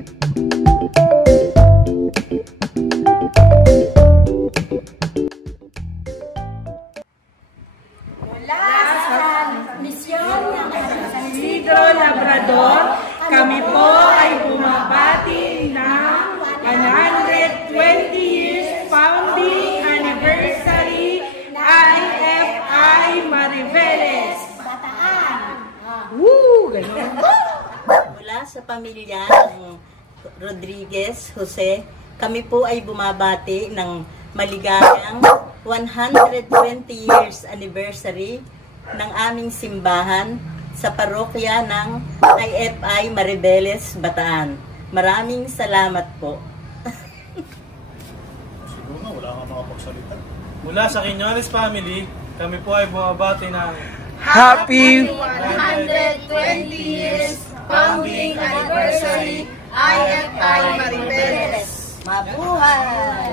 Mula sa misyon ng San Isidro Labrador, kami po ay bumabati ng 120 years founding anniversary IFI Mariveles Bataan. Woo! Ganun. Mula sa pamilya ng Rodriguez Jose, kami po ay bumabati ng maligayang 120 years anniversary ng aming simbahan sa parokya ng IFI Mariveles Bataan. Maraming salamat po. Siguro nga, wala kang makapagsalita. Mula sa Quiñones family, kami po ay bumabati ng Happy 120 years founding anniversary IFI Mariveles. Mabuhay!